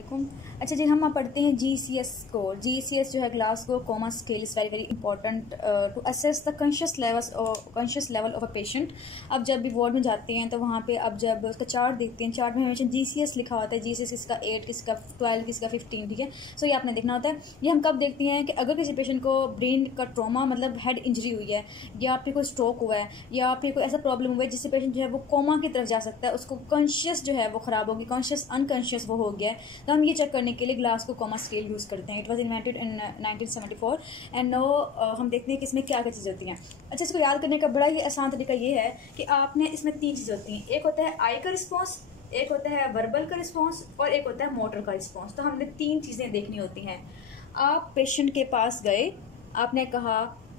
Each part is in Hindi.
अस्सलाम। अच्छा जी, हम पढ़ते हैं GCS स्कोर। GCS जो है Glasgow coma scale is very very important to assess the conscious level of a patient. अब जब भी वार्ड में जाते हैं तो वहाँ पे अब जब उसका चार्ट देखते हैं, चार्ट में हमेशा GCS लिखा होता है। GCS किसका 8, किसका 12, किसका 15, ठीक है। सो ये आपने देखना होता है। ये हम कब देखते हैं कि अगर किसी पेशेंट को ब्रेन का ट्रॉमा मतलब हेड इंजरी हुई है, या फिर कोई स्ट्रोक हुआ है, या फिर कोई ऐसा प्रॉब्लम हुआ है जिससे पेशेंट जो है वो कोमा की तरफ जा सकता है, उसको कॉन्शियस जो है वो ख़राब होगी, कॉन्शियस अनकॉन्शियस वो हो गया है। तो हम ये चेक करने के लिए ग्लासगो कोमा स्केल यूज़ करते हैं। It was invented in 1974 and now हम देखते हैं कि इसमें क्या क्या चीज़ें होती हैं। अच्छा, इसको याद करने का बड़ा ही आसान तरीका ये है कि आपने इसमें 3 चीज़ें होती हैं। एक होता है आई का रिस्पॉन्स, एक होता है वर्बल का रिस्पॉन्स और एक होता है मोटर का रिस्पॉन्स। तो हमने 3 चीज़ें देखनी होती हैं। आप पेशेंट के पास गए, आपने कहा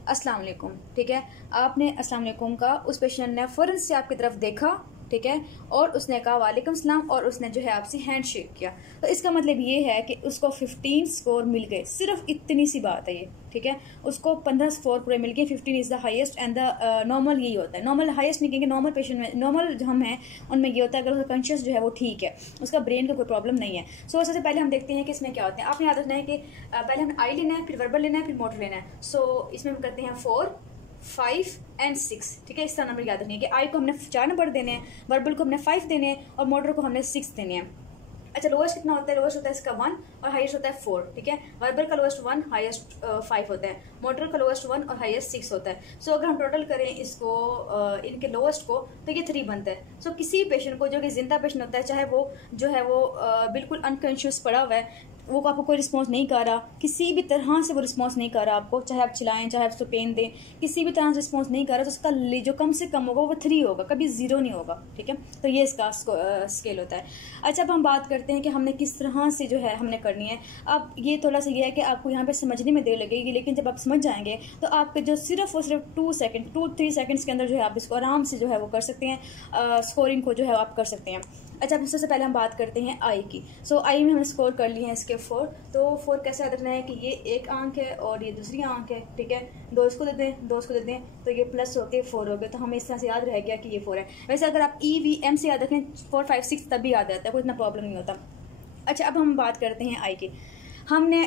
अस्सलाम वालेकुम, ठीक है। आपने अस्सलाम वालेकुम का, उस पेशेंट ने फ़ौरन से आपकी तरफ देखा, ठीक है, और उसने कहा वालेकुम सलाम, और उसने जो है आपसे हैंड शेक किया। तो इसका मतलब ये है कि उसको 15 स्कोर मिल गए। सिर्फ इतनी सी बात है ये, ठीक है। उसको 15 स्कोर पूरे मिल गए। 15 is the highest and the normal यही होता है। नॉर्मल हाईएस्ट नहीं कहेंगे, नॉर्मल पेशेंट में, नॉर्मल जो हम हैं उनमें ये होता है अगर उसका कॉन्शियस जो है वो ठीक है, उसका ब्रेन का कोई प्रॉब्लम नहीं है। सो सबसे पहले हम देखते हैं कि इसमें क्या होते हैं। आपने याद रखना है कि पहले हमें आई लेना है, फिर वर्बल लेना है, फिर मोटर लेना है। सो इसमें हम करते हैं 4, 5 एंड 6, ठीक है। इस तरह नंबर याद रखनी है कि आई को हमने 4 नंबर देने हैं, वर्बल को हमने 5 देने हैं और मोटर को हमने 6 देने हैं। अच्छा, लोएस्ट कितना होता है? लोएस्ट होता है इसका 1 और हाईएस्ट होता है 4, ठीक है। वर्बल का लोएस्ट 1, हाईएस्ट 5 होता है। मोटर का लोएस्ट 1 और हाईएस्ट 6 होता है। सो अगर हम टोटल करें इसको इनके लोएस्ट को तो ये 3 बनता है। सो किसी पेशेंट को जो कि जिंदा पेशेंट होता है, चाहे वो जो है वो बिल्कुल अनकॉन्शियस पड़ा हुआ है, वो आपको कोई रिस्पॉन्स नहीं कर रहा, किसी भी तरह से वो रिस्पॉन्स नहीं कर रहा आपको, चाहे आप चिल्लाएं, चाहे आप उसको पेन दें, किसी भी तरह से रिस्पॉन्स नहीं कर रहा, तो उसका जो कम से कम होगा वो 3 होगा, कभी 0 नहीं होगा, ठीक है। तो ये इसका स्केल होता है। अच्छा, अब हम बात करते हैं कि हमने किस तरह से जो है हमने करनी है। अब ये थोड़ा सा ये है कि आपको यहाँ पे समझने में देर लगेगी, लेकिन जब आप समझ जाएंगे तो आपके जो सिर्फ और सिर्फ 2-3 सेकेंड्स के अंदर जो है आप इसको आराम से जो है वो कर सकते हैं, स्कोरिंग को जो है आप कर सकते हैं। अच्छा, अब सबसे पहले हम बात करते हैं आई की। सो आई में हमने स्कोर कर लिए हैं इसके 4। तो 4 कैसे याद रखना है कि ये एक आंख है और ये दूसरी आंख है, ठीक है। 2 इसको दे दें, 2 इसको दे दें, तो ये प्लस होके 4 हो गए। तो हमें इस तरह से याद रह गया कि ये 4 है। वैसे अगर आप EVM से याद रखें 4, 5, 6 तब भी याद रहता है, कोई इतना प्रॉब्लम नहीं होता। अच्छा, अब हम बात करते हैं आई की। हमने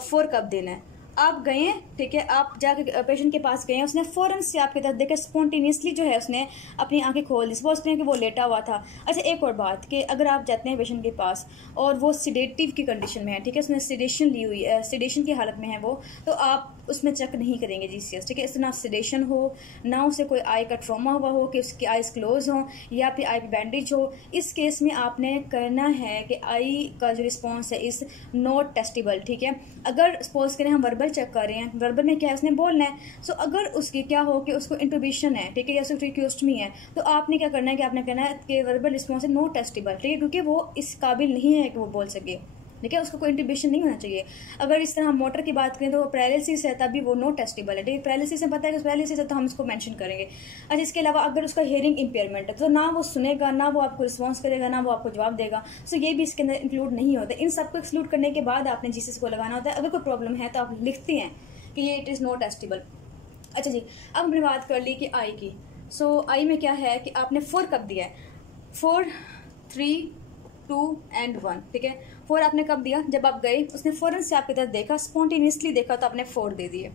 4 कब देना है? आप गए हैं, ठीक है, आप जाके पेशेंट के पास गए हैं, उसने फ़ौरन से आपकी तरफ देखा, स्पॉन्टेनियसली जो है उसने अपनी आंखें खोल दी, सपोज करें कि वो लेटा हुआ था। अच्छा, एक और बात कि अगर आप जाते हैं पेशेंट के पास और वो सिडेटिव की कंडीशन में है, ठीक है, उसने सिडेशन ली हुई है, सिडेशन की हालत में है वो, तो आप उसमें चेक नहीं करेंगे GCS, ठीक है। इससे ना सिडेशन हो, ना उसे कोई आई का ट्रॉमा हुआ हो कि उसकी आइज क्लोज हो, या फिर आई बैंडेज हो। इस केस में आपने करना है कि आई का जो रिस्पॉन्स है इस नॉट टेस्टेबल, ठीक है। अगर सपोज करें हम वर्बल चेक कर रहे हैं, वर्बल में क्या है, उसने बोलना है। सो अगर उसकी क्या हो कि उसको इंट्रोबिशन है, ठीक है, या उसको ट्रिक्योस्टमी है, तो आपने क्या करना है कि आपने कहना है कि वर्बल रिस्पॉन्स है नॉट टेस्टेबल, ठीक है, क्योंकि वो इस काबिल नहीं है कि वो बोल सके, ठीक है, उसको कोई इंट्रोबिशन नहीं होना चाहिए। अगर इस तरह हम मोटर की बात करें तो पैरालिसिस है, तभी वो नॉट टेस्टेबल है, ठीक है। पैरालिसिस में पता है कि पैरालिसिस है तो हम इसको मेंशन करेंगे। अच्छा, इसके अलावा अगर उसका हियरिंग इंपेयरमेंट है तो ना वो सुनेगा, ना वो आपको रिस्पॉन्स करेगा, ना वो आपको जवाब देगा। सो ये भी इसके अंदर इंक्लूड नहीं होता। इन सबको एक्सक्लूड करने के बाद आपने GCS को लगाना होता है। अगर कोई प्रॉब्लम है तो आप लिखते हैं कि ये इट इज़ नॉट टेस्टेबल। अच्छा जी, अब हमने बात कर ली कि आई की। सो आई में क्या है कि आपने 4 कब दिया है? 4, 3, 2 एंड 1, ठीक है। 4 आपने कब दिया? जब आप गए, उसने फ़ौरन से आपकी तरफ देखा, स्पॉन्टेनियसली देखा, तो आपने 4 दे दिए।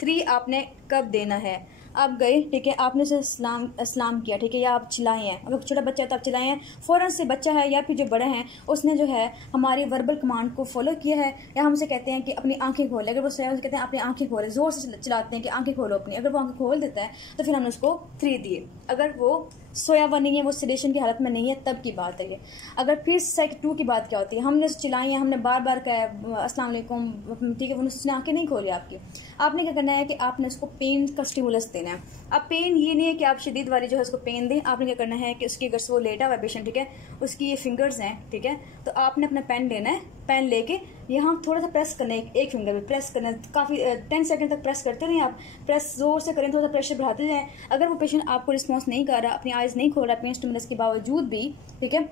3 आपने कब देना है? आप गए, ठीक है, आपने उसे सलाम किया, ठीक है, या आप चिल्लाए हैं। अगर छोटा बच्चा है तो आप चिल्लाए हैं। फ़ौरन से बच्चा है या फिर जो बड़ा है उसने जो है हमारी वर्बल कमांड को फॉलो किया है, या हमसे कहते हैं कि अपनी आंखें खोले। अगर वो सोया उसे कहते हैं अपनी आंखें खोले, ज़ोर से चिल्लाते हैं कि आंखें खोलो अपनी। अगर वो आंखें खोल देता है तो फिर हमने उसको 3 दिए। अगर वो सोया हुआ नहीं है, वो सिडेशन की हालत में नहीं है, तब की बात है ये। अगर फिर सेक 2 की बात क्या होती है? हमने चिल्लाई है, हमने बार बार कहा अस्सलाम वालेकुम, ठीक है, उसने आंखें नहीं खोली आपकी। आपने क्या करना है कि आपने उसको पेन का स्टिमुलस देना है। अब पेन ये नहीं है कि आप शदीद वाली जो है उसको पेन दें। आपने क्या करना है कि उसकी अगर वो लेटा हुआ पेशेंट, ठीक है, उसकी ये फिंगर्स हैं, ठीक है, तो आपने अपना पेन लेना है। पेन लेके यहाँ थोड़ा सा प्रेस करना है, एक फिंगर में प्रेस करना है, काफ़ी 10 सेकंड तक प्रेस करते रहें आप। प्रेस जोर से करें, थोड़ा सा प्रेशर बढ़ाते जाएं। अगर वो पेशेंट आपको रिस्पॉन्स नहीं कर रहा, अपनी आइज़ नहीं खोल रहा पेन स्टिमुलस के बावजूद भी, ठीक है,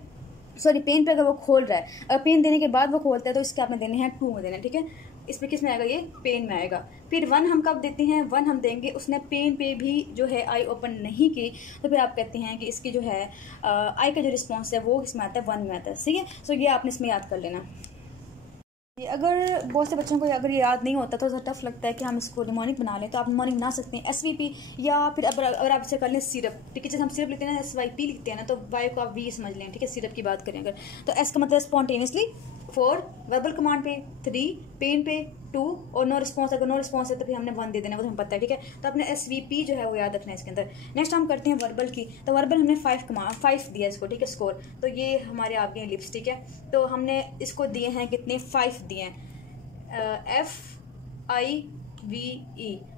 सॉरी पेन पे अगर वो खोल रहा है, अगर पेन देने के बाद वो खोलता है तो इसके आपने देने हैं 2 में देने, ठीक है। इसमें किस में आएगा, ये पेन में आएगा। फिर 1 हम कब देते हैं, 1 हम देंगे उसने पेन पे भी जो है आई ओपन नहीं की, तो फिर आप कहते हैं कि इसकी जो है आई का जो रिस्पॉन्स है वो इसमें आता है 1 में आता है, ठीक है। सो ये आपने इसमें याद कर लेना। अगर बहुत से बच्चों को अगर ये याद नहीं होता तो टफ लगता है कि हम इसको निमोनिक बना लें, तो आप निमोनिक बना सकते हैं SVP, या फिर अगर आप इसे कर लें सिरप, ठीक है। जैसे हम सिरप लिखते हैं ना SYP लिखते हैं ना, तो वाई को आप V समझ लें, ठीक है। सिरप की बात करें अगर, तो S का मतलब स्पॉन्टेनियसली 4, वर्बल कमांड पे 3, पेन पे 2, और नो रिस्पॉन्स, अगर नो रिस्पॉन्स है तो फिर हमने 1 दे देना, वो हमें पता है, ठीक है। तो अपने SVP जो है वो याद रखना है इसके अंदर। नेक्स्ट हम करते हैं वर्बल की, तो वर्बल हमने 5 दिया इसको, ठीक है, स्कोर। तो ये हमारे आ गए लिप्स, ठीक है। तो हमने इसको दिए हैं कितने, 5 दिए हैं, FIVE।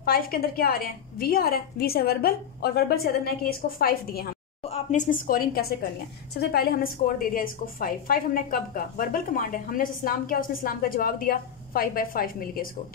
5 के अंदर क्या आ रहे हैं, V आ रहा है, V से वर्बल, और वर्बल से अदर है कि इसको 5 दिए हम। तो आपने इसमें स्कोरिंग कैसे करनी है, सबसे पहले हमने स्कोर दे दिया इसको 5 हमने कब का, वर्बल कमांड है, हमने उसे सलाम किया, उसने सलाम का जवाब दिया, 5/5 मिल गया इसको।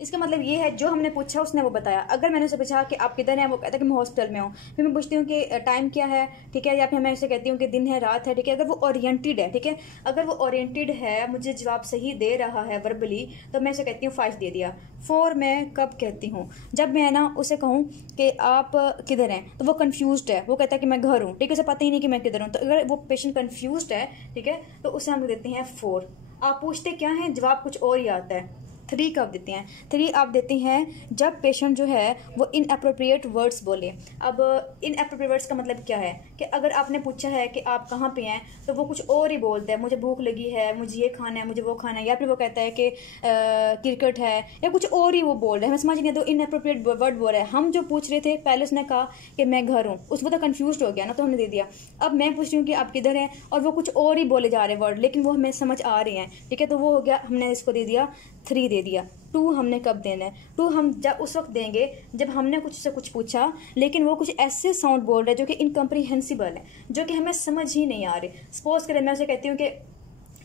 इसका मतलब ये है जो हमने पूछा उसने वो बताया। अगर मैंने उसे पूछा कि आप किधर हैं, वो कहता है कि मैं हॉस्टल में हूँ, फिर मैं पूछती हूँ कि टाइम क्या है, ठीक है, या फिर मैं उसे कहती हूँ कि दिन है रात है, ठीक है। अगर वो ओरिएंटेड है, ठीक है, अगर वो ओरिएंटेड है, मुझे जवाब सही दे रहा है वर्बली, तो मैं उसे कहती हूँ 5 दे दिया। 4 मैं कब कहती हूँ, जब मैं ना उसे कहूँ कि आप किधर हैं, तो वो कन्फ्यूज्ड है, वो कहता है कि मैं घर हूँ, ठीक है, उसे पता ही नहीं कि मैं किधर हूँ। तो अगर वो पेशेंट कन्फ्यूज्ड है, ठीक है, तो उसे हम देते हैं 4। आप पूछते क्या हैं, जवाब कुछ और ही आता है। 3 कब देते हैं, 3 आप देते हैं जब पेशेंट जो है वो इनएप्रोप्रिएट वर्ड्स बोले। अब इनएप्रोप्रिएट वर्ड्स का मतलब क्या है कि अगर आपने पूछा है कि आप कहाँ पे हैं, तो वो कुछ और ही बोलता है, मुझे भूख लगी है, मुझे ये खाना है, मुझे वो खाना है, या फिर वो कहता है कि क्रिकेट है, या कुछ और ही वो बोल रहा है, हमें समझ नहीं, तो इनएप्रोप्रिएट वर्ड बोल रहा है। हम जो पूछ रहे थे पहले उसने कहा कि मैं घर हूँ, उसको तो कन्फ्यूज हो गया ना, तो हमने दे दिया। अब मैं पूछ रही हूँ कि आप किधर हैं, और वो कुछ और ही बोले जा रहे हैं वर्ड, लेकिन वो हमें समझ आ रहे हैं, ठीक है, तो वो हो गया, हमने इसको दे दिया 3 दे दिया। 2 हमने कब देना है, 2 हम जब उस वक्त देंगे जब हमने कुछ से कुछ पूछा, लेकिन वो कुछ ऐसे साउंड बोल रहे हैं जो कि इनकम्प्रीहेंसिबल है, जो कि हमें समझ ही नहीं आ रहे। सपोज करें मैं उसे कहती हूँ कि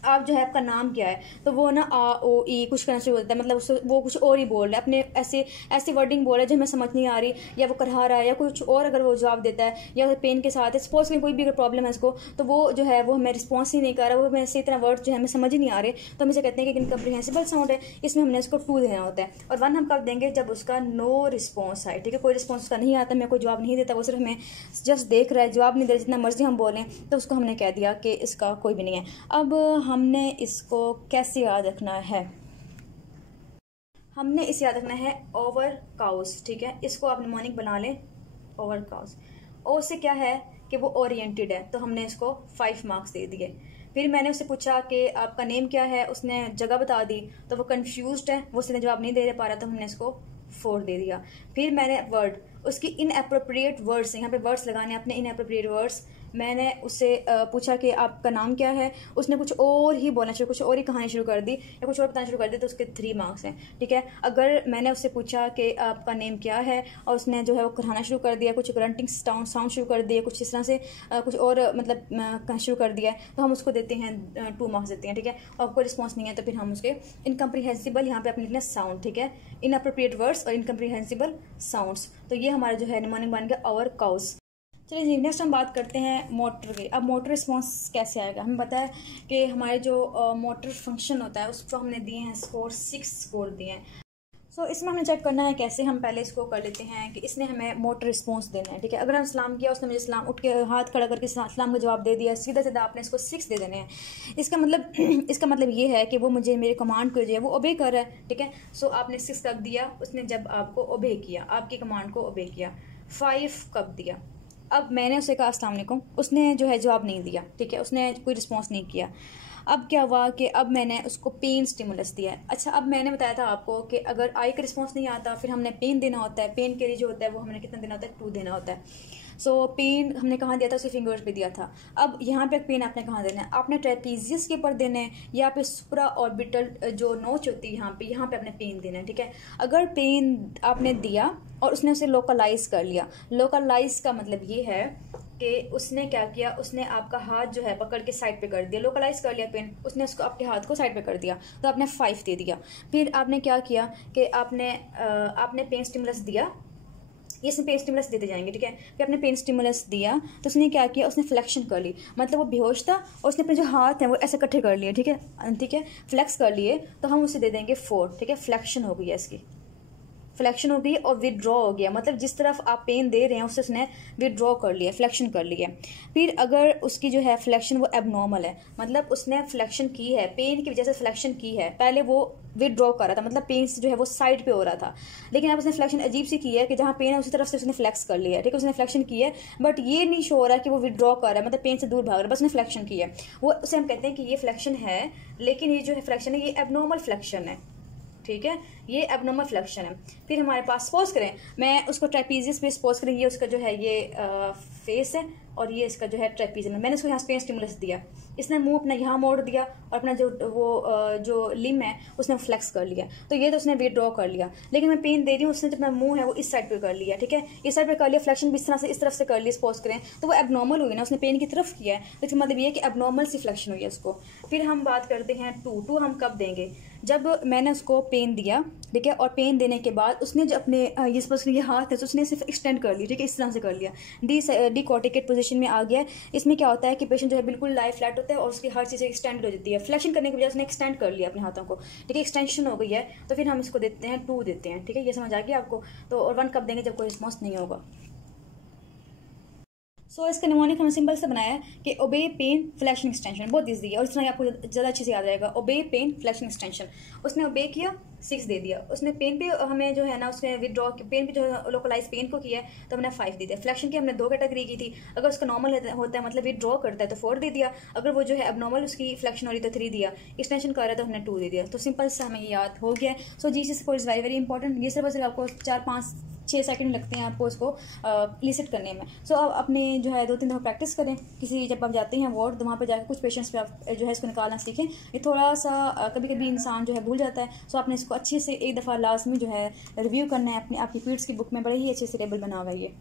आप जो है आपका नाम क्या है, तो वो ना आ ओ ई कुछ करना शुरू होता है, मतलब वो कुछ और ही बोल रहा है, अपने ऐसी वर्डिंग बोल रहा है जो हमें समझ नहीं आ रही, या वो करहा रहा है, या कुछ और अगर वो जवाब देता है, या पेन के साथ है। सपोज करें कोई भी अगर प्रॉब्लम है इसको, तो वो जो है वो हमें रिस्पॉन्स ही नहीं कर रहा, वो हमें इसी तरह वर्ड जो है हमें समझ ही नहीं आ रहे, तो हम इसे कहते हैं कि इनकम्प्रीहेंसिबल साउंड है, इसमें हमने इसको 2 देना होता है। और 1 हम कब देंगे, जब उसका नो रिस्पॉन्स आए, ठीक है, कोई रिस्पॉन्स उसका नहीं आता, मैं कोई जवाब नहीं देता, वो सिर्फ हमें जस्ट देख रहा है, जवाब नहीं दे रहा, जितना मर्जी हम बोलें, तो उसको हमने कह दिया कि इसका कोई भी नहीं है। अब हमने इसको कैसे याद रखना है, हमने इसे याद रखना है ओवर काउस, ठीक है, इसको आप निमोनिक बना लें, ओवर काउस। ओ से क्या है कि वो ओरिएंटेड है, तो हमने इसको 5 मार्क्स दे दिए। फिर मैंने उससे पूछा कि आपका नेम क्या है, उसने जगह बता दी, तो वो कंफ्यूज्ड है, वो उसने जवाब नहीं दे पा रहा, तो हमने इसको 4 दे दिया। फिर मैंने वर्ड, उसकी इनएप्रोप्रिएट वर्ड्स, यहाँ पे वर्ड्स लगाने अपने इनएप्रोप्रिएट वर्ड्स, मैंने उससे पूछा कि आपका नाम क्या है, उसने कुछ और ही बोलना शुरू, कुछ और ही कहानी शुरू कर दी, या कुछ और बताना शुरू कर दी, तो उसके 3 मार्क्स हैं, ठीक है। अगर मैंने उससे पूछा कि आपका नेम क्या है, और उसने जो है वो कहना शुरू कर दिया, कुछ ग्रंटिंग साउंड शुरू कर दिया, कुछ इस तरह से कुछ और मतलब कहना शुरू कर दिया, तो हम उसको देते हैं 2 मार्क्स देते हैं, ठीक है। और कोई रिस्पॉन्स नहीं है तो फिर हम उसके इनकम्प्रीहेंसिबल, यहाँ पे अपने लिखना साउंड, ठीक है, इनअप्रोप्रिएट वर्ड्स और इनकम्प्रीहेंसिबल साउंड्स, तो ये हमारा जो है निमोनिक बन गया ओवर काउस। चलिए जी, नेक्स्ट हम बात करते हैं मोटर की। अब मोटर रिस्पॉन्स कैसे आएगा, हमें पता है कि हमारे जो मोटर फंक्शन होता है उसको हमने दिए हैं स्कोर 6 स्कोर दिए हैं। सो इसमें हमें चेक करना है कैसे, हम पहले इसको कर लेते हैं कि इसने हमें मोटर रिस्पॉन्स देना है, ठीक है। अगर हम सलाम किया, उसने मुझे सलाम उठ के हाथ खड़ा करके सलाम का जवाब दे दिया, सीधा सीधा आपने इसको 6 दे देने हैं। इसका मतलब ये है कि वो मुझे मेरे कमांड को जो है वो ओबे कर रहा है, ठीक है। सो आपने 6 कब दिया, उसने जब आपको ओबे किया, आपकी कमांड को ओबे किया। 5 कब दिया, अब मैंने उसे कहा अस्सलाम वालेकुम, उसने जो है जवाब नहीं दिया, ठीक है, उसने कोई रिस्पॉन्स नहीं किया। अब क्या हुआ कि अब मैंने उसको पेन स्टिमुलस दिया है। अच्छा, अब मैंने बताया था आपको कि अगर आई का रिस्पॉन्स नहीं आता फिर हमने पेन देना होता है, पेन के लिए जो होता है वो हमने कितना देना होता है, 2 देना होता है। सो पेन हमने कहाँ दिया था, उसके फिंगर्स पे दिया था। अब यहाँ पे पेन आपने कहाँ देना है, आपने ट्रेपीजियस के ऊपर देना है, या पे सुप्रा ऑर्बिटल जो नोच होती है यहाँ पे आपने पेन देना है, ठीक है। अगर पेन आपने दिया और उसने उसे लोकलाइज कर लिया, लोकलाइज का मतलब ये है कि उसने क्या किया, उसने आपका हाथ जो है पकड़ के साइड पे कर दिया, लोकलाइज कर लिया पेन, उसने उसको आपके हाथ को साइड पे कर दिया, तो आपने 5 दे दिया। फिर आपने क्या किया कि आपने पेन स्टिमुलस दिया, ये इसमें पेन स्टिमुलस देते जाएंगे, ठीक है। फिर अपने पेन स्टिमुलस दिया तो उसने क्या किया, उसने फ्लेक्शन कर ली, मतलब वो बेहोश था और उसने अपने जो हाथ हैं वो ऐसे इकट्ठे कर लिए, ठीक है, फ्लेक्स कर लिए, तो हम उसे दे देंगे 4, ठीक है। फ्लेक्शन हो गई है इसकी, फ्लेक्शन हो गई और विदड्रॉ हो गया, मतलब जिस तरफ आप पेन दे रहे हैं उससे उसने विदड्रॉ कर लिया, फ्लेक्शन कर लिया। फिर अगर उसकी जो है फ्लेक्शन वो एबनॉर्मल है, मतलब उसने फ्लेक्शन की है, पेन की वजह से फ्लेक्शन की है, पहले वो विदड्रॉ कर रहा था, मतलब पेन से जो है वो साइड पे हो रहा था, लेकिन अब उसने फ्लेक्शन अजीब सी की है कि जहाँ पेन है उसी तरफ से उसने फ्लेक्स कर लिया है, ठीक है, उसने फ्लेक्शन की है, बट ये नहीं शो हो रहा कि वो विदड्रॉ कर रहा है, मतलब पेन से दूर भाग रहा है, बस उसने फ्लेक्शन की है, वो उसे हम कहते हैं कि ये फ्लेक्शन है, लेकिन ये जो है फ्लेक्शन है ये एबनॉर्मल फ्लेक्शन है, ठीक है, ये एबनॉर्मल फ्लेक्शन है। फिर हमारे पास सपोज करें, मैं उसको ट्रेपीजियस पे सपोज करें, ये उसका जो है ये फेस है और ये इसका जो है ट्रेपीजियम है, मैंने उसको यहाँ पेन स्टिमुलस दिया, इसने मुंह अपना यहाँ मोड़ दिया और अपना जो लिम है उसने फ्लेक्स कर लिया, तो ये तो उसने विदड्रॉ कर लिया, लेकिन मैं पेन दे रही हूँ, उसने जो अपना मुंह है वो इस साइड पे कर लिया, ठीक है, इस साइड पे कर लिया, फ्लेक्शन भी इस तरह से इस तरफ से कर लिया सपोज करें, तो वो एबनॉर्मल हुई ना, उसने पेन की तरफ किया है, तो इसका मतलब ये है कि एबनॉर्मल सी फ्लेक्शन हुई है उसको। फिर हम बात करते हैं 2 हम कब देंगे, जब मैंने उसको पेन दिया, ठीक है, और पेन देने के बाद उसने जो अपने ये सपोज ये हाथ है तो उसने सिर्फ एक्सटेंड कर लिया, ठीक है, इस तरह से कर लिया, डी कॉर्टिकेट पोजीशन में आ गया। इसमें क्या होता है कि पेशेंट जो है बिल्कुल लाई फ्लैट होता है और उसकी हर चीज़ एक्सटेंड हो जाती है, फ्लेक्शन करने की वजह से उसने एक्सटेंड कर लिया अपने हाथों को, ठीक है, एक्सटेंशन हो गई है, तो फिर हम इसको देते हैं 2 देते हैं, ठीक है, ये समझ आ गया आपको। तो और 1 कब देंगे, जब कोई रिस्पॉन्स नहीं होगा। इसका निमोनिक हमने सिंपल से बनाया है कि ओबे पेन फ्लैशिंग एक्सटेंशन, बहुत ईजी है और इस तरह आपको ज़्यादा अच्छे से याद रहेगा। ओबे पेन फ्लैशिंग एक्सटेंशन, उसने ओबे किया 6 दे दिया, उसने पेन पे हमें जो है ना उसने विदड्रॉ पेन पे जो लोकलाइज पेन को किया है तो हमने 5 दे दिया। फ्लैक्शन की हमने 2 कैटेगरी की थी, अगर उसका नॉर्मल होता है मतलब विदड्रॉ करता है तो 4 दे दिया, अगर वो जो है अबनॉर्मल उसकी फ्लैक्शन हो रही तो 3 दिया, एक्सटेंशन कर रहा है तो हमने 2 दे दिया। तो सिंपल से हमें याद हो गया। So GCS score is very very important, ये सिर्फ आपको 4-5-6 सेकंड लगते हैं आपको इसको लिसिट करने में। अब अपने जो है 2-3 दफ़ा प्रैक्टिस करें, किसी जब आप जाते हैं वार्ड तो वहाँ पे जाकर कुछ पेशेंट्स पे आप जो है इसको निकालना सीखें। ये थोड़ा सा कभी कभी इंसान जो है भूल जाता है, सो आपने इसको अच्छे से एक दफ़ा लास्ट में जो है रिव्यू करना है, अपनी आपकी पीड्स की बुक में बड़े ही अच्छे से टेबल बना हुआ है ये।